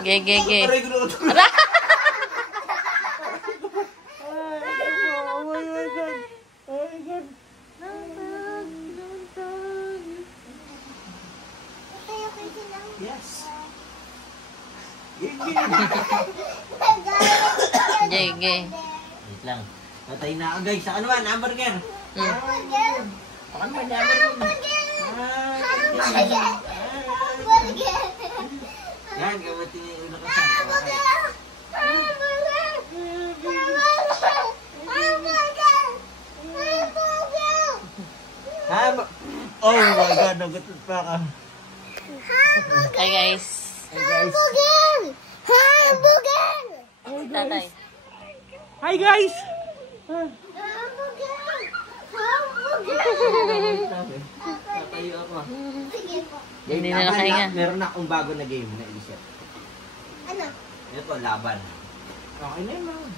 Ge. Ara! Yes. Ge. Wait lang. Patay na ako guys. Ano man? Hamburger. Ano man? Yan, gamit yung ulo ko sa oh my God, nagutot pa ka. Hi guys. Tatay. Hi guys! Tatayo ako. Hindi na nakahinga. Meron akong bago na game na isip. Ano? Ito, laban. Okay na yun.